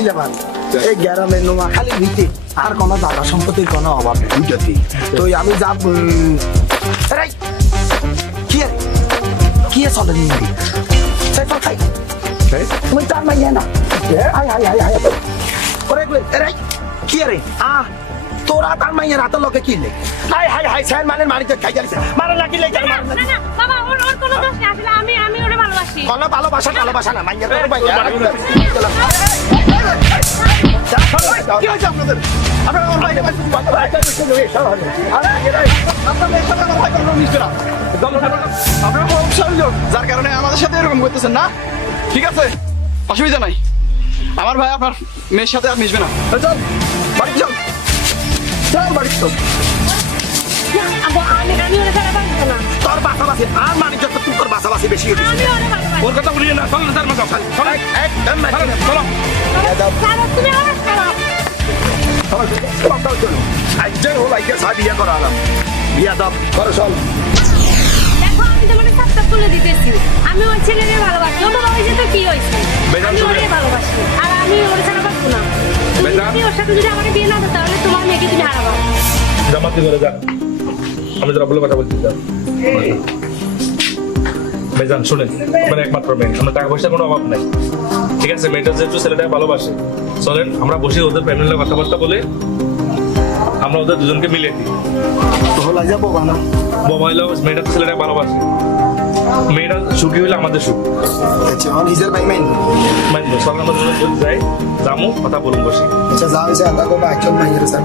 আসিলাম আমি এই গ্রামের নোয়াখালী ভিতে আর কোনো জায়গা সম্পত্তির কোনো অভাব নেই বুঝলি তো আমি যাব কি চলে নিয়ে চাই তো খাই মই তার মাইয়া না আয় আয় আয় আয় ওরে রে কি রে তোরা তার মাইয়ের হাতের লোকে কিনলে হাই হাই হাই স্যার মানে মারিতে খাই যাচ্ছে মারা লাগিলে না না বাবা ওর কোনো দোষ নেই আসলে আমি ওরে ভালোবাসি কোনো ভালোবাসা না মাইয়ের তোর ভাই কি হয়েছে আপনাদের আপনারা আমার ভাইকে যার কারণে আমাদের সাথে এরকম করতেছেন না ঠিক আছে অসুবিধা নাই আমার ভাই আপনার মেয়ের সাথে আর মিশবে না চল বাড়ি চল চল বাড়ি চল আমি ওরে ছাড়া বাঁচবো না তোর বাসাবাসি আর মানিক যত তোর বাসাবাসি বেশি আমি ওরে ভালোবাসি ওর কথা বলিয়ে না চল না তার মতো চল একদম চলো ছাড়ো তুমি আমার ছাড়ো আজ্জার হল আইকে সা বিয়া করালাম বিয়া দাও করো চল দেখো আমি তোমাকে সাবস্ক্রাইব করে দিতেছি আমি ওই ছেলেকে ভালোবাসি ও বাবা হয়েছে তো কি হয়েছে বেজান আমি শুনে। ওরে ভালোবাসি আর আমি ওরে ছাড়া বাঁচবো না বেজান। তুমি ওর সাথে যদি আমার বিয়ে না দাও তাহলে তোমার মেয়েকে তুমি হারাবা জামাতি করে যান আমি যারা বলে কথা বলছি যান ভাইজান শুনেন মানে একমাত্র মেয়ে আমরা টাকা পয়সার কোনো অভাব নাই ঠিক আছে মেয়েটা যেহেতু ছেলেটা ভালোবাসে চলেন আমরা বসে ওদের ফ্যামিলির কথাবার্তা বলে আমরা ওদের দুজনকে মিলিয়ে দিই হলা যাবো বানা মোবাইল মেয়েটা ছেলেটা ভালোবাসে মেয়েটা সুখী হলে আমাদের সুখ আচ্ছা আমার হিজার ভাই মাইন মানে চল আমরা দুজন যাই যামু কথা বলুন বসে আচ্ছা যাও এসে আদা করবা একজন মাইয়ের স্যার